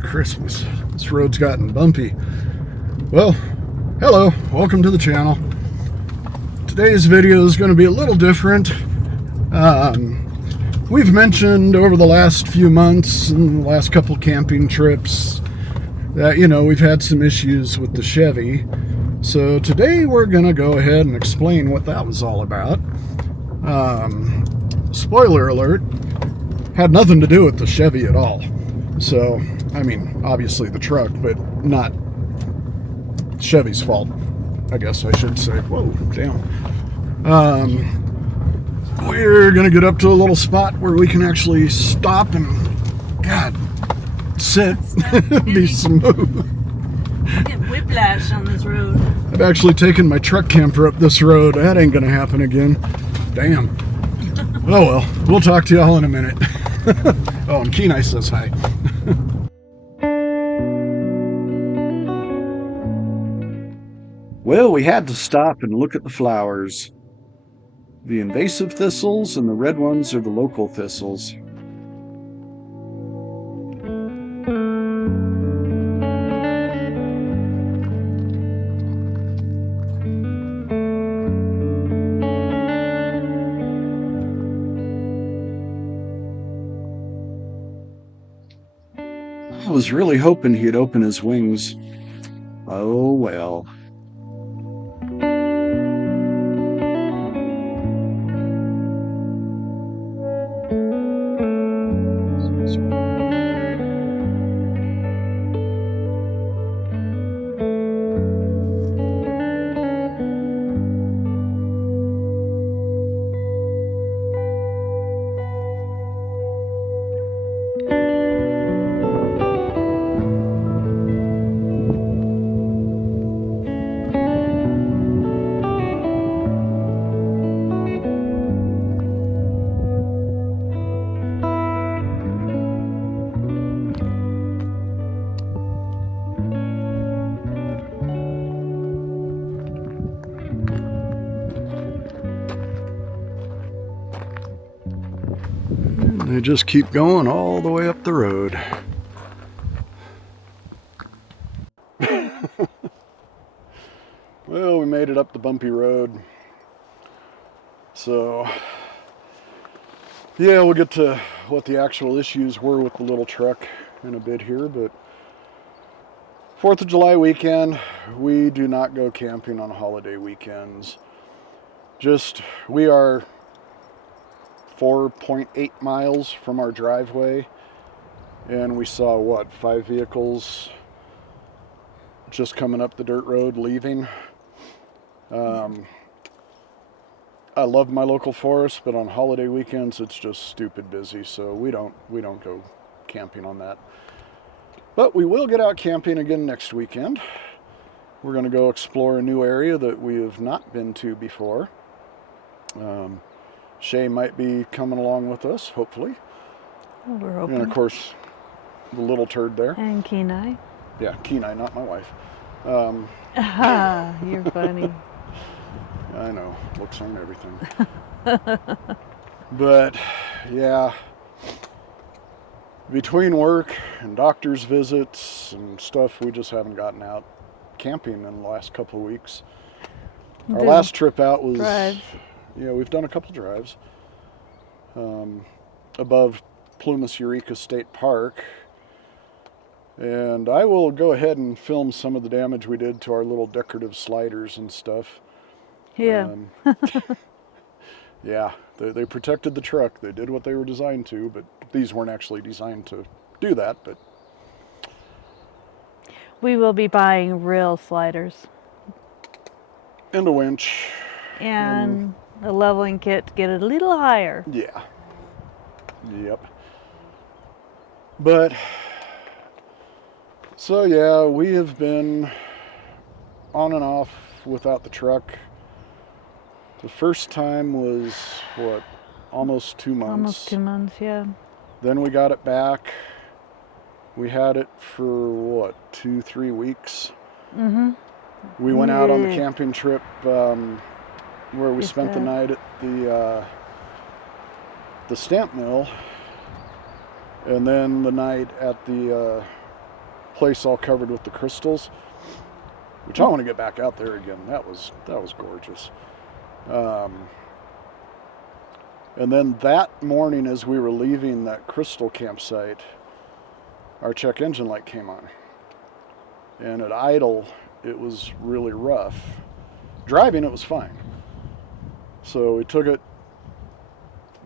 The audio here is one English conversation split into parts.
Christmas. This road's gotten bumpy. Well, hello, welcome to the channel. Today's video is going to be a little different. We've mentioned over the last few months and the last couple camping trips that, we've had some issues with the Chevy. So today we're going to go ahead and explain what that was all about. Spoiler alert, had nothing to do with the Chevy at all. So, obviously the truck, but not Chevy's fault, I guess I should say. Whoa, damn. We're gonna get up to a little spot where we can actually stop and, sit, be smooth. Get whiplash on this road. I've actually taken my truck camper up this road. That ain't gonna happen again. Damn. Oh well, we'll talk to y'all in a minute. Oh, and Kenai says hi. Well, we had to stop and look at the flowers. The invasive thistles and the red ones are the local thistles. I was really hoping he'd open his wings. Oh well. They just keep going all the way up the road. Well, we made it up the bumpy road. So, yeah, we'll get to what the actual issues were with the little truck in a bit here, but 4th of July weekend, we do not go camping on holiday weekends. We are 4.8 miles from our driveway, and we saw 5 vehicles just coming up the dirt road leaving. I love my local forest, but on holiday weekends it's just stupid busy, so we don't go camping on that. But we will get out camping again next weekend. We're going to go explore a new area that we have not been to before. Shay might be coming along with us, hopefully. Well, we're hoping. And of course, the little turd there. And Kenai. Yeah, Kenai, not my wife. You're funny. I know, looks aren't everything. But, yeah, between work and doctor's visits and stuff, we just haven't gotten out camping in the last couple of weeks. Our last trip out was... Drives. Yeah, we've done a couple drives above Plumas Eureka State Park, and I will go ahead and film some of the damage we did to our little decorative sliders and stuff. Yeah. Yeah, they protected the truck. They did what they were designed to, but these weren't actually designed to do that. But We will be buying real sliders. And a winch. And a leveling kit to get it a little higher. Yeah. Yep. But, so yeah, we have been on and off without the truck. The first time was, almost 2 months. Almost 2 months, yeah. Then we got it back. We had it for, 2-3 weeks. Mm-hmm. We went out on the camping trip where we spent the night at the stamp mill, and then the night at the place all covered with the crystals, which I want to get back out there again. That was gorgeous. And then that morning, as we were leaving that crystal campsite, our check engine light came on. And at idle, it was really rough. Driving, it was fine. So we took it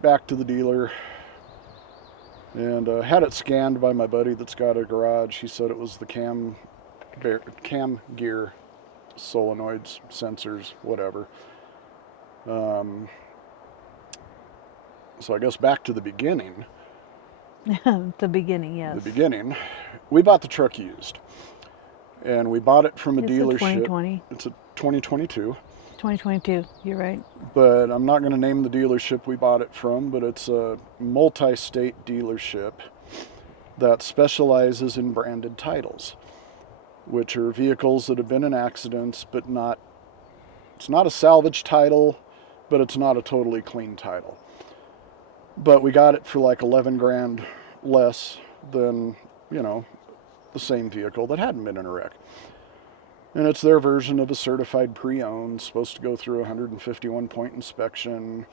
back to the dealer and had it scanned by my buddy that's got a garage. He said it was the cam gear, solenoids, sensors, whatever. So I guess back to the beginning. The beginning, yes. The beginning. We bought the truck used. And we bought it from a dealership. 2020. It's a 2022. 2022, you're right. But I'm not going to name the dealership we bought it from, but it's a multi-state dealership that specializes in branded titles, which are vehicles that have been in accidents, but it's not a salvage title, but it's not a totally clean title. But we got it for like 11 grand less than, the same vehicle that hadn't been in a wreck. And it's their version of a certified pre-owned, supposed to go through a 151-point inspection.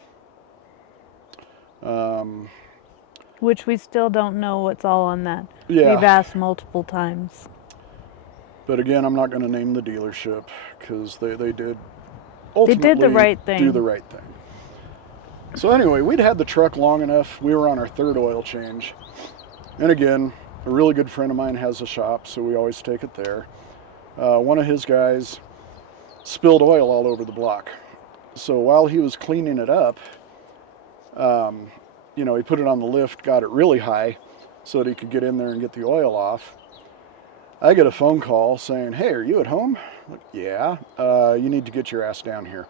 Which we still don't know what's all on that. Yeah. We've asked multiple times. But again, I'm not going to name the dealership because they did They did the right thing. do the right thing. So anyway, we'd had the truck long enough. We were on our third oil change. And again, a really good friend of mine has a shop, so we always take it there. One of his guys spilled oil all over the block. So while he was cleaning it up, he put it on the lift, got it really high so that he could get in there and get the oil off. I get a phone call saying, "Hey, are you at home?" I'm like, "Yeah, you need to get your ass down here."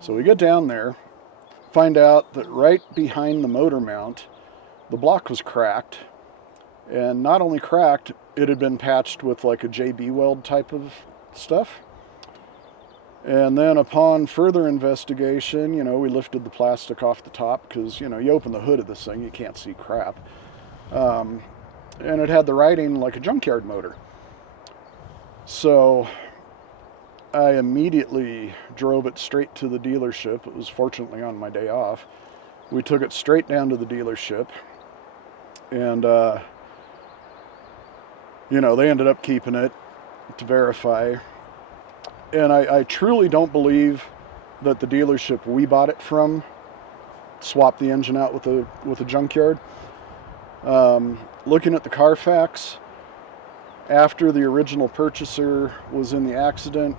So we get down there, find out that right behind the motor mount, the block was cracked. And not only cracked, it had been patched with like a JB weld type of stuff. And then upon further investigation, we lifted the plastic off the top because, you open the hood of this thing, you can't see crap. And it had the writing like a junkyard motor. So I immediately drove it straight to the dealership. It was fortunately on my day off. We took it straight down to the dealership. And, they ended up keeping it to verify. And I truly don't believe that the dealership we bought it from swapped the engine out with a junkyard. Looking at the Carfax, after the original purchaser was in the accident,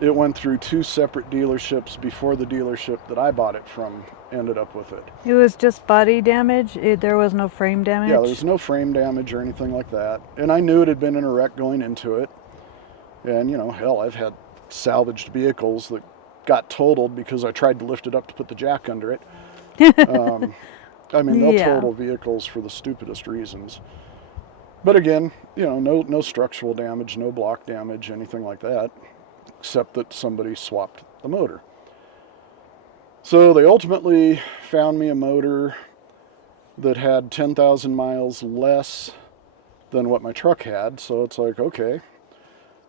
it went through 2 separate dealerships before the dealership that I bought it from ended up with it. It was just body damage? There was no frame damage? Yeah, there was no frame damage or anything like that. And I knew it had been in a wreck going into it. And, hell, I've had salvaged vehicles that got totaled because I tried to lift it up to put the jack under it. They'll total vehicles for the stupidest reasons. But again, no structural damage, no block damage, anything like that, except that somebody swapped the motor. So they ultimately found me a motor that had 10,000 miles less than what my truck had. So it's like, okay.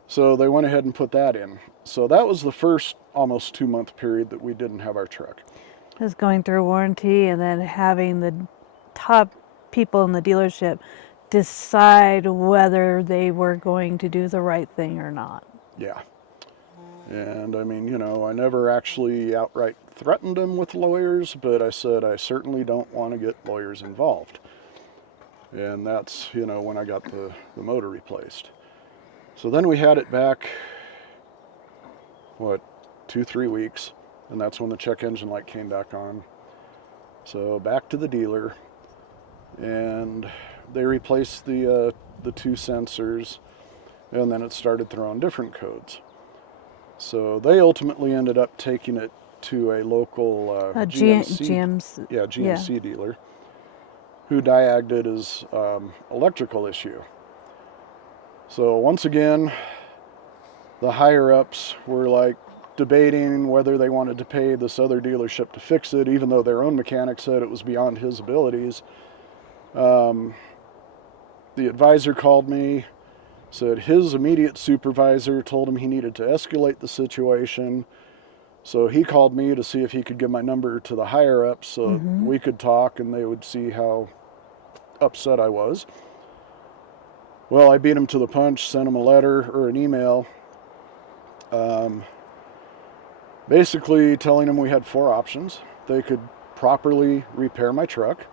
So they went ahead and put that in. So that was the first almost 2-month period that we didn't have our truck. Just going through warranty and then having the top people in the dealership decide whether they were going to do the right thing or not. Yeah. And I never actually outright threatened them with lawyers, but I said I certainly don't want to get lawyers involved. And that's, when I got the motor replaced. So then we had it back, 2-3 weeks, and that's when the check engine light came back on. So back to the dealer, and they replaced the 2 sensors, and then it started throwing different codes. So they ultimately ended up taking it to a local GMC dealer, who diagnosed it as electrical issue. So once again, the higher-ups were like debating whether they wanted to pay this other dealership to fix it, even though their own mechanic said it was beyond his abilities. The advisor called me said his immediate supervisor told him he needed to escalate the situation. So he called me to see if he could give my number to the higher ups so we could talk and they would see how upset I was. Well, I beat him to the punch, sent him a letter or an email, basically telling him we had 4 options. They could properly repair my truck.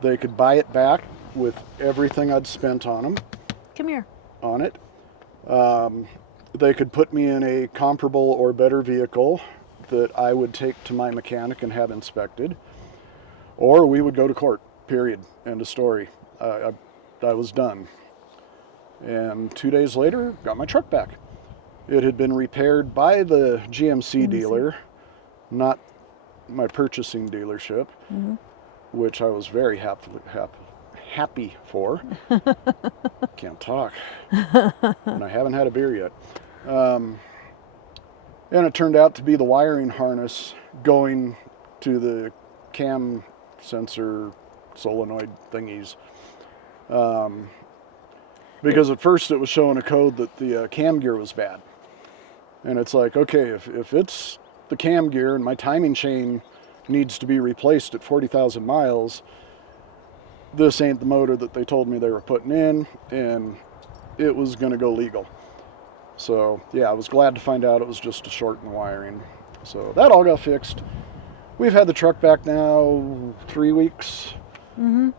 They could buy it back with everything I'd spent on Come here. it. They could put me in a comparable or better vehicle that I would take to my mechanic and have inspected. Or we would go to court, period. End of story. I was done. And 2 days later, got my truck back. It had been repaired by the GMC dealer, not my purchasing dealership, which I was very happy for. Can't talk. And I haven't had a beer yet. And it turned out to be the wiring harness going to the cam sensor solenoid thingies. Because at first it was showing a code that the cam gear was bad. And it's like, okay, if it's the cam gear and my timing chain needs to be replaced at 40,000 miles, this ain't the motor that they told me they were putting in, and it was going to go legal. So, yeah, I was glad to find out it was just a short in the wiring. So that all got fixed. We've had the truck back now 3 weeks. Yeah,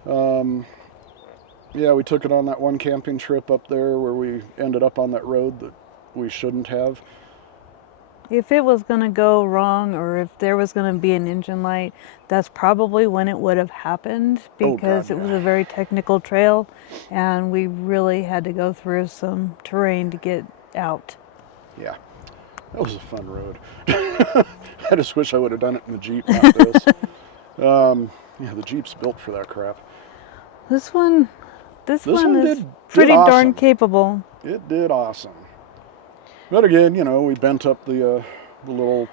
we took it on that one camping trip up there where we ended up on that road that we shouldn't have. If it was going to go wrong or if there was going to be an engine light, that's probably when it would have happened because it was a very technical trail and we really had to go through some terrain to get out. Yeah, that was a fun road. I just wish I would have done it in the Jeep, not this. Yeah, the Jeep's built for that crap. This one is did pretty awesome. darn capable. It did awesome. But again, you know, we bent up the little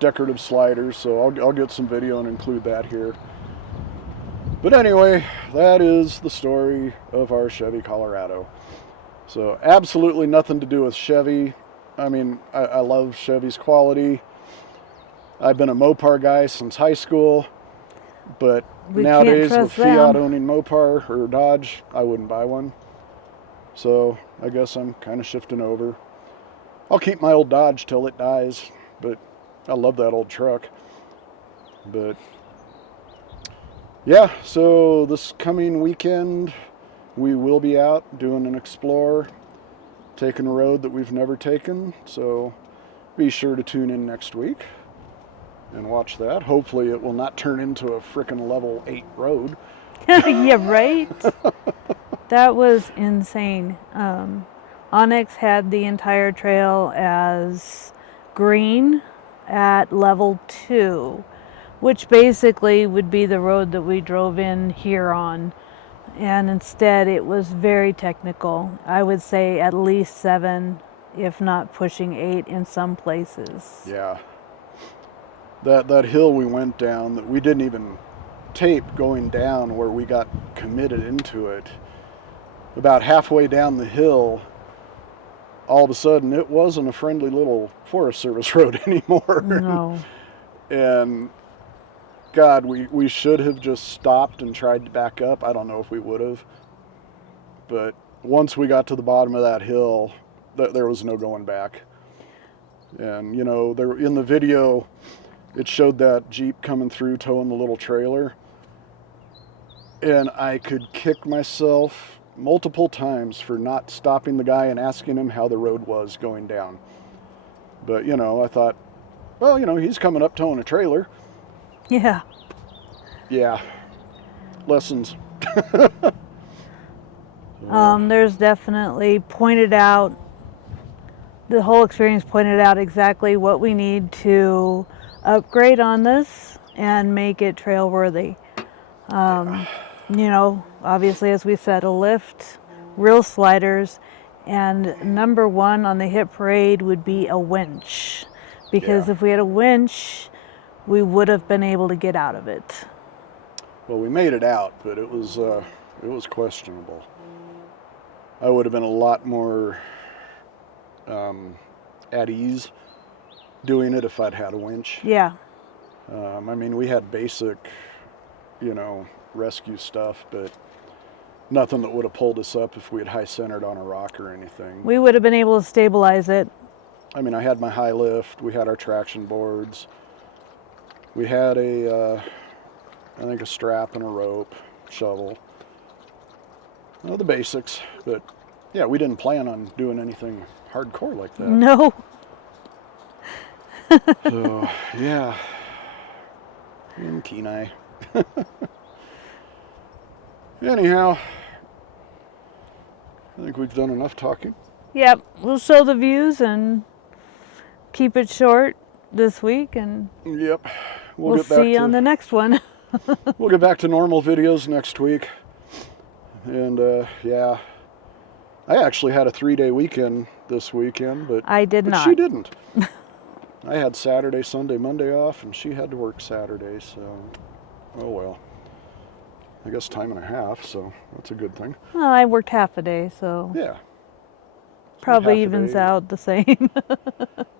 decorative sliders, so I'll get some video and include that here. But anyway, that is the story of our Chevy Colorado. So absolutely nothing to do with Chevy. I mean, I love Chevy's quality. I've been a Mopar guy since high school, but nowadays with Fiat owning Mopar or Dodge, I wouldn't buy one. So I guess I'm kind of shifting over. I'll keep my old Dodge till it dies, but I love that old truck. But yeah, so this coming weekend, we will be out doing an explore, taking a road that we've never taken. So be sure to tune in next week and watch that. Hopefully it will not turn into a frickin' level 8 road. Yeah, right? That was insane. Onyx had the entire trail as green at level 2, which basically would be the road that we drove in here on. And instead it was very technical. I would say at least 7, if not pushing 8 in some places. Yeah. That hill we went down that we didn't even tape going down where we got committed into it. About halfway down the hill, all of a sudden it wasn't a friendly little Forest Service road anymore. No. And God, we should have just stopped and tried to back up. I don't know if we would have. But once we got to the bottom of that hill, there was no going back. And, you know, in the video, it showed that Jeep coming through towing the little trailer. And I could kick myself multiple times for not stopping the guy and asking him how the road was going down. But, you know, I thought, well, you know, he's coming up towing a trailer. Yeah. Yeah. Lessons. There's definitely the whole experience pointed out exactly what we need to upgrade on this and make it trail worthy. You know, obviously, as we said, a lift, real sliders, and number 1 on the hit parade would be a winch. Because if we had a winch, we would have been able to get out of it. Well, we made it out, but it was questionable. I would have been a lot more at ease doing it if I'd had a winch. Yeah. I mean, we had basic, rescue stuff, but nothing that would have pulled us up if we had high centered on a rock or anything. We would have been able to stabilize it. I mean, I had my high lift, we had our traction boards, we had I think a strap and a rope, shovel. Well, the basics, but yeah, we didn't plan on doing anything hardcore like that. No. So, yeah. In Kenai. Anyhow, I think we've done enough talking. Yep. We'll show the views and keep it short this week, and Yep. we'll get back see you on the next one. We'll get back to normal videos next week. And yeah, I actually had a 3-day weekend this weekend, but I did not. She didn't. I had Saturday, Sunday, Monday off, and she had to work Saturday, so oh well. I guess time and a half, so that's a good thing. Well, I worked half a day, so Yeah. probably half a evens day. out the same.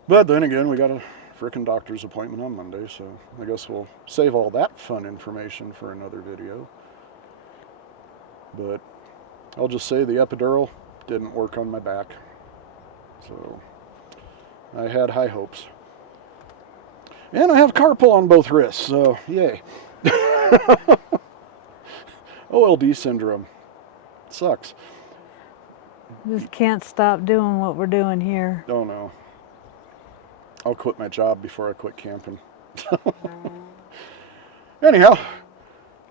But then again, we got a frickin' doctor's appointment on Monday, so I guess we'll save all that fun information for another video. But I'll just say the epidural didn't work on my back, so I had high hopes. And I have carpal on both wrists, so yay. OLD syndrome. Sucks. Just can't stop doing what we're doing here. Oh no. I'll quit my job before I quit camping. Anyhow,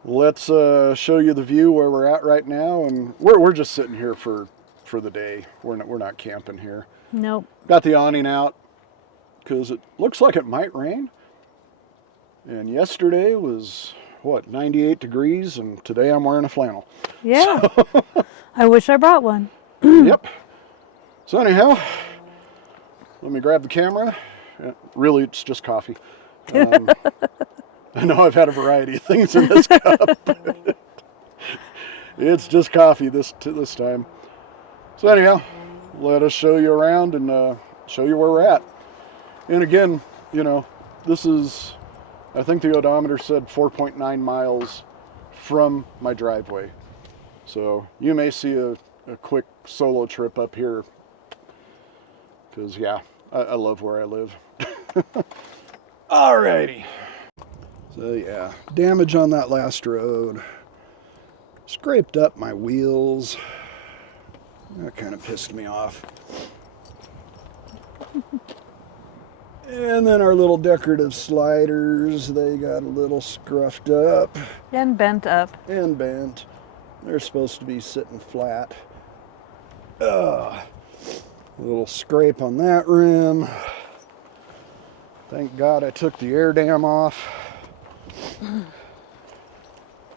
let's show you the view where we're at right now, and we're just sitting here for the day. We're not camping here. Nope. Got the awning out because it looks like it might rain. And yesterday was, 98 degrees, and today I'm wearing a flannel. Yeah. I wish I brought one. Yep. So anyhow, let me grab the camera. Really, it's just coffee. I know I've had a variety of things in this cup. It's just coffee this time. So anyhow, let us show you around and show you where we're at. And again, this is, I think the odometer said 4.9 miles from my driveway. So you may see a quick solo trip up here because, yeah, I love where I live. Alrighty. So, yeah, damage on that last road. Scraped up my wheels. That kind of pissed me off. And then our little decorative sliders, they got a little scruffed up. And bent up. And bent. They're supposed to be sitting flat. A little scrape on that rim. Thank God I took the air dam off. I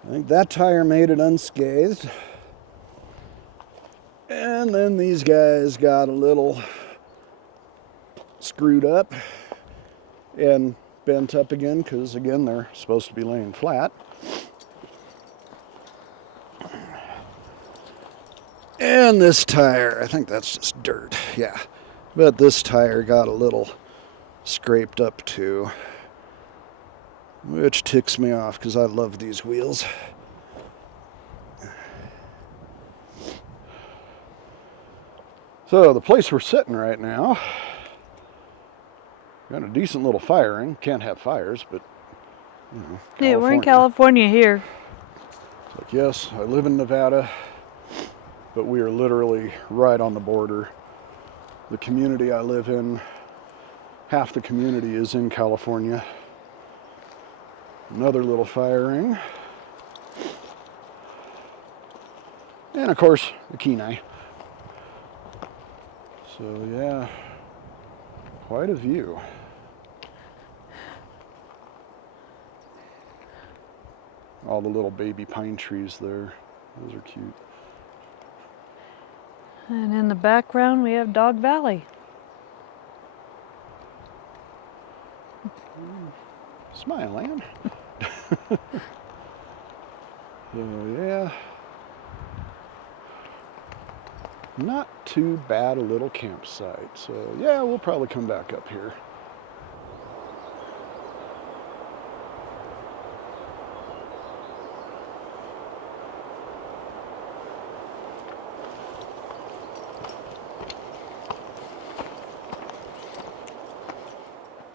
think that tire made it unscathed. And then these guys got a little screwed up and bent up again because, again, they're supposed to be laying flat. And this tire, I think that's just dirt, yeah. But this tire got a little scraped up too, which ticks me off because I love these wheels. So the place we're sitting right now, got a decent little firing. Can't have fires, but Yeah, we're in California here. It's like, yes, I live in Nevada, but we are literally right on the border. The community I live in, half the community is in California. Another little firing. And of course, the Kenai. So yeah, quite a view. All the little baby pine trees there. Those are cute. And in the background, we have Dog Valley. Smile, Ann. So yeah. not too bad a little campsite. So yeah, we'll probably come back up here.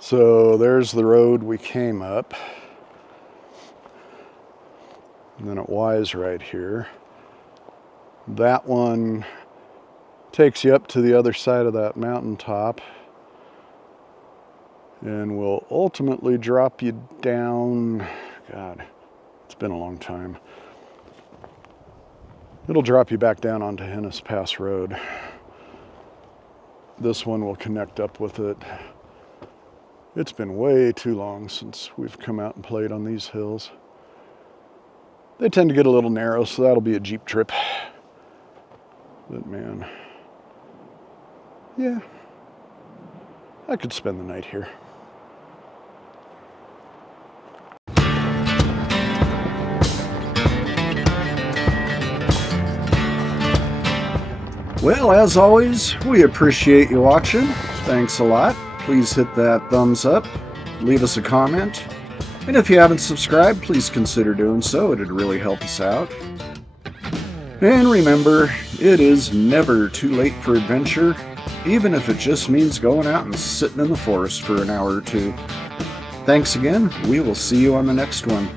So there's the road we came up. And then it Y's right here. That one takes you up to the other side of that mountaintop and will ultimately drop you down. God, it's been a long time. It'll drop you back down onto Hennis Pass Road. This one will connect up with it. It's been way too long since we've come out and played on these hills. They tend to get a little narrow, so that'll be a Jeep trip. But man, yeah, I could spend the night here. Well, as always, we appreciate you watching. Thanks a lot. Please hit that thumbs up, leave us a comment, and if you haven't subscribed, please consider doing so. It'd really help us out. And remember, it is never too late for adventure, even if it just means going out and sitting in the forest for an hour or two. Thanks again. We will see you on the next one.